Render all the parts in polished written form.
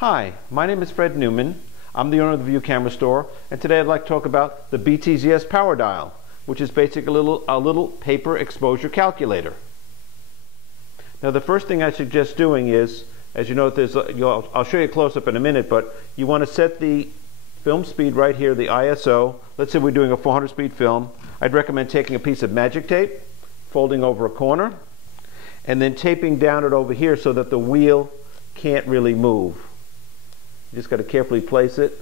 Hi, my name is Fred Newman. I'm the owner of the View Camera Store, and today I'd like to talk about the BTZS power dial, which is basically a little paper exposure calculator. Now the first thing I suggest doing is, as you know, I'll show you a close-up in a minute, but you want to set the film speed right here, the ISO. Let's say we're doing a 400 speed film. I'd recommend taking a piece of magic tape, folding over a corner, and then taping down it over here so that the wheel can't really move. You just got to carefully place it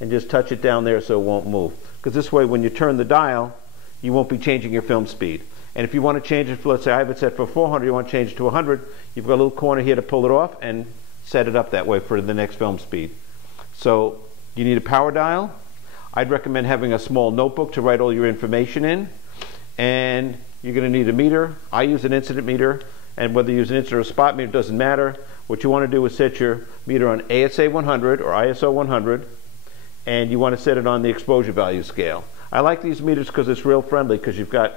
and just touch it down there so it won't move. Because this way when you turn the dial, you won't be changing your film speed. And if you want to change it, let's say I have it set for 400, you want to change it to 100, you've got a little corner here to pull it off and set it up that way for the next film speed. So you need a power dial. I'd recommend having a small notebook to write all your information in. And you're going to need a meter. I use an incident meter, and whether you use an incident or a spot meter doesn't matter. What you want to do is set your meter on ASA 100 or ISO 100, and you want to set it on the exposure value scale. I like these meters because it's real friendly, because you've got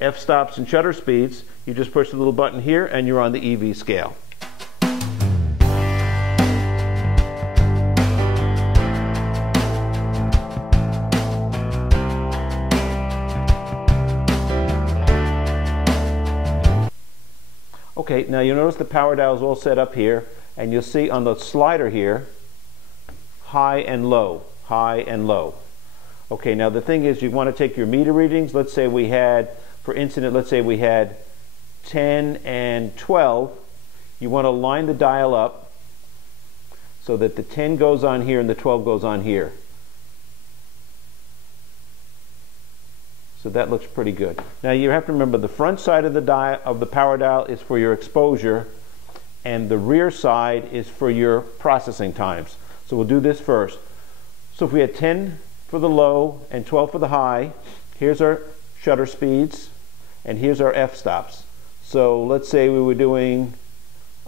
f-stops and shutter speeds. You just push the little button here and you're on the EV scale. Okay, now you'll notice the power dial is all set up here, and you'll see on the slider here, high and low, high and low. Okay, now the thing is, you want to take your meter readings. Let's say we had, for incident, let's say we had 10 and 12. You want to line the dial up so that the 10 goes on here and the 12 goes on here. So that looks pretty good. Now you have to remember the front side of the power dial is for your exposure, and the rear side is for your processing times. So we'll do this first. So if we had 10 for the low and 12 for the high, here's our shutter speeds and here's our f-stops. So let's say we were doing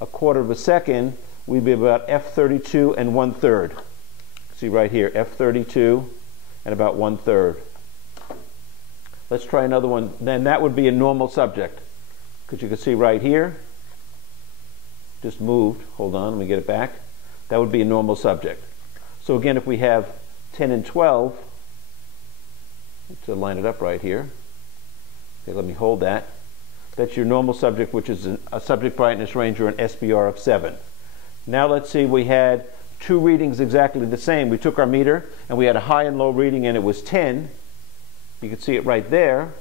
a quarter of a second, we'd be about f32 and 1/3. See right here, f32 and about 1/3. Let's try another one. Then that would be a normal subject, because you can see right here, just moved. Hold on, let me get it back. That would be a normal subject. So again, if we have 10 and 12, let's line it up right here. Okay, let me hold that. That's your normal subject, which is a subject brightness range or an SBR of 7. Now let's see, we had two readings exactly the same. We took our meter and we had a high and low reading, and it was 10. You can see it right there.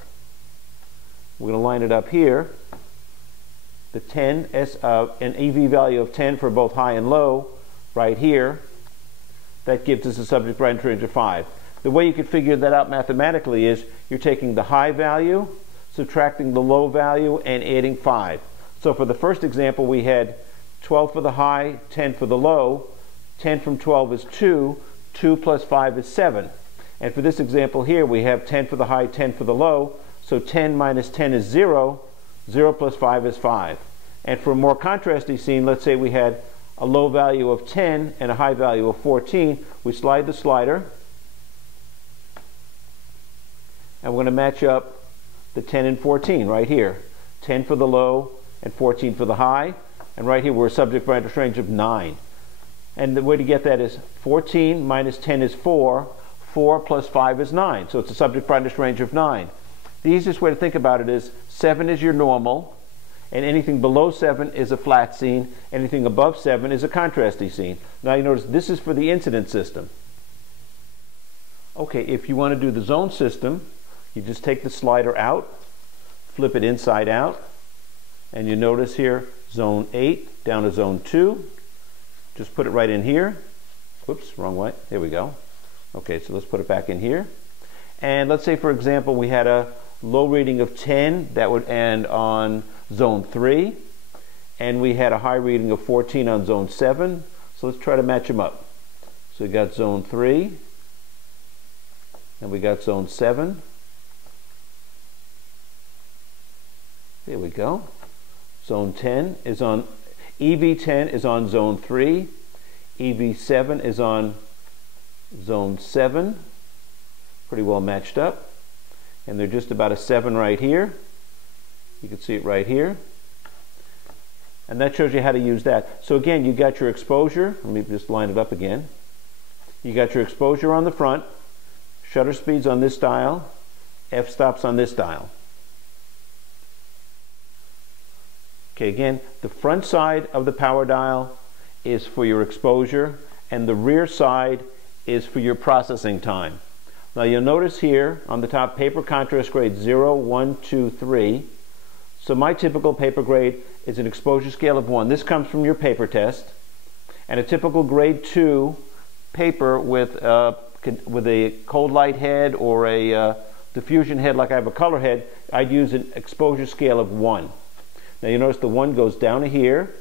We're going to line it up here. The 10, an EV value of 10 for both high and low, right here. That gives us a subject brightness range of 5. The way you could figure that out mathematically is you're taking the high value, subtracting the low value, and adding 5. So for the first example, we had 12 for the high, 10 for the low. 10 from 12 is 2. 2 plus 5 is 7. And for this example here, we have 10 for the high, 10 for the low. So 10 minus 10 is 0. 0 plus 5 is 5. And for a more contrasty scene, let's say we had a low value of 10 and a high value of 14. We slide the slider, and we're going to match up the 10 and 14 right here. 10 for the low and 14 for the high. And right here we're a subject brightness range of 9. And the way to get that is 14 minus 10 is 4. 4 plus 5 is 9. So it's a subject brightness range of 9. The easiest way to think about it is 7 is your normal, and anything below 7 is a flat scene. Anything above 7 is a contrasty scene. Now you notice this is for the incident system. Okay, if you want to do the zone system, you just take the slider out, flip it inside out, and you notice here zone 8 down to zone 2. Just put it right in here. Whoops, wrong way. There we go. Okay, so let's put it back in here. And let's say, for example, we had a low reading of 10 that would end on zone 3, and we had a high reading of 14 on zone 7. So let's try to match them up. So we got zone 3, and we got zone 7. There we go. Zone 10 is on, EV10 is on zone 3, EV7 is on zone 7, pretty well matched up, and they're just about a 7 right here. You can see it right here. And that shows you how to use that. So again, you got your exposure. Let me just line it up again. You got your exposure on the front, shutter speeds on this dial, f-stops on this dial. Okay, again, the front side of the power dial is for your exposure, and the rear side is for your processing time. Now you'll notice here on the top, paper contrast grade 0, 1, 2, 3. So my typical paper grade is an exposure scale of 1. This comes from your paper test. And a typical grade 2 paper with a cold light head or a diffusion head like I have a color head, I'd use an exposure scale of 1. Now you notice the 1 goes down to here,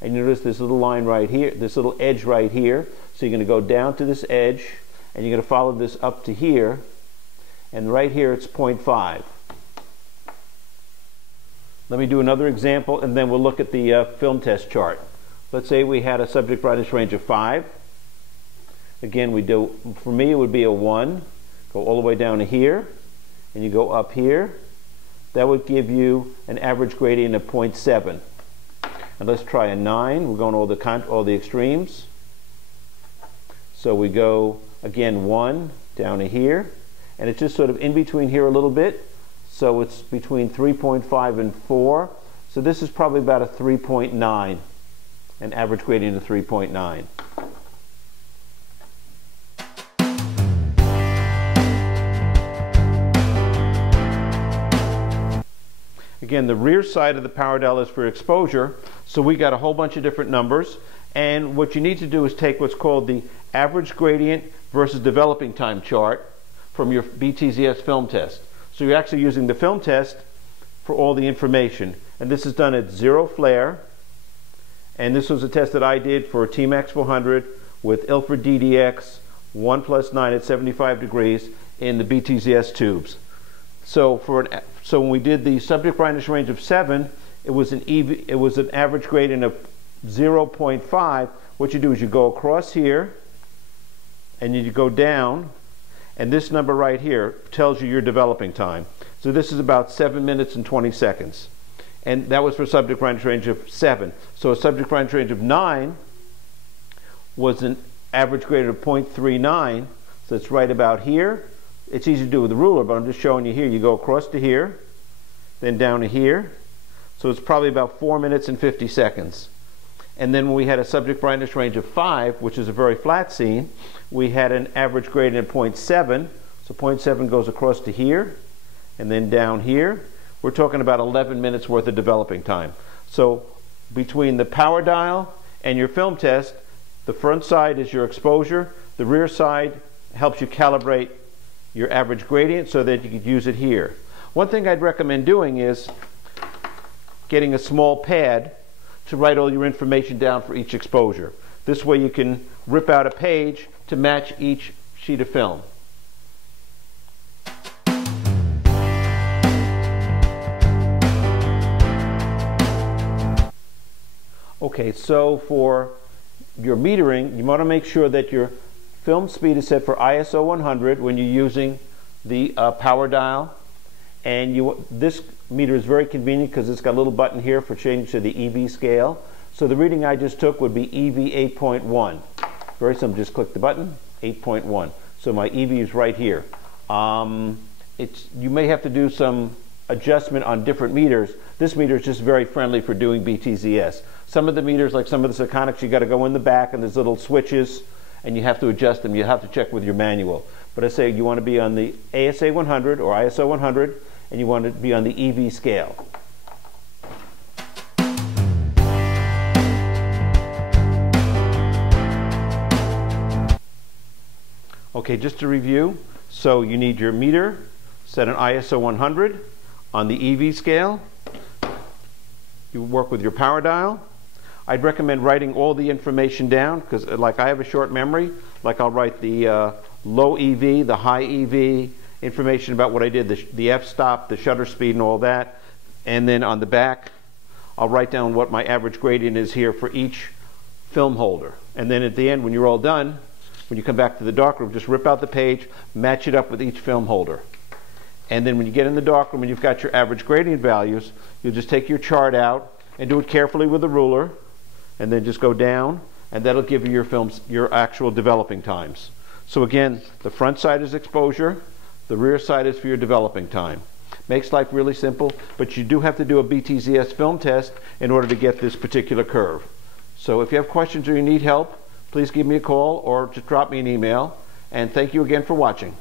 and you notice this little line right here, this little edge right here. So you're going to go down to this edge, and you're going to follow this up to here, and right here it's 0.5. Let me do another example, and then we'll look at the film test chart. Let's say we had a subject brightness range of 5. Again, for me it would be a 1. Go all the way down to here, and you go up here. That would give you an average gradient of 0.7. And let's try a 9. We're going all the extremes. So we go again 1 down to here, and it's just sort of in between here a little bit. So it's between 3.5 and 4. So this is probably about a 3.9, an average gradient of 3.9. Again, the rear side of the power dial is for exposure, so we got a whole bunch of different numbers, and what you need to do is take what's called the average gradient versus developing time chart from your BTZS film test. So you're actually using the film test for all the information, and this is done at 0 flare, and this was a test that I did for T-Max 400 with Ilford DDX 1+9 at 75 degrees in the BTZS tubes. So when we did the subject brightness range of 7, it was an average gradient of 0.5. What you do is you go across here, and you go down, and this number right here tells you your developing time. So this is about 7 minutes and 20 seconds. And that was for subject brightness range of 7. So a subject brightness range of 9 was an average gradient of 0.39. So it's right about here. It's easy to do with the ruler, but I'm just showing you here. You go across to here, then down to here. So it's probably about 4 minutes and 50 seconds. And then when we had a subject brightness range of 5, which is a very flat scene, we had an average gradient of 0.7. So 0.7 goes across to here, and then down here. We're talking about 11 minutes worth of developing time. So between the power dial and your film test, the front side is your exposure. The rear side helps you calibrate your average gradient so that you could use it here. One thing I'd recommend doing is getting a small pad to write all your information down for each exposure. This way you can rip out a page to match each sheet of film. Okay, so for your metering, you want to make sure that your film speed is set for ISO 100 when you're using the power dial. And this meter is very convenient because it's got a little button here for changing to the EV scale. So the reading I just took would be EV 8.1. Very simple, just click the button, 8.1. So my EV is right here. You may have to do some adjustment on different meters. This meter is just very friendly for doing BTZS. Some of the meters, like some of the Seconics, you got to go in the back and there's little switches and you have to adjust them. You have to check with your manual. But I say you want to be on the ASA 100 or ISO 100, and you want to be on the EV scale. Okay, just to review, so you need your meter set an ISO 100 on the EV scale. You work with your power dial. I'd recommend writing all the information down because like I have a short memory, like I'll write the low EV, the high EV, information about what I did, the f-stop, the shutter speed and all that. And then on the back, I'll write down what my average gradient is here for each film holder. And then at the end, when you're all done, when you come back to the darkroom, just rip out the page, match it up with each film holder. And then when you get in the darkroom and you've got your average gradient values, you'll just take your chart out and do it carefully with a ruler, and then just go down, and that'll give you your films, your actual developing times. So again, the front side is exposure, the rear side is for your developing time. Makes life really simple, but you do have to do a BTZS film test in order to get this particular curve. So if you have questions or you need help, please give me a call or just drop me an email. And thank you again for watching.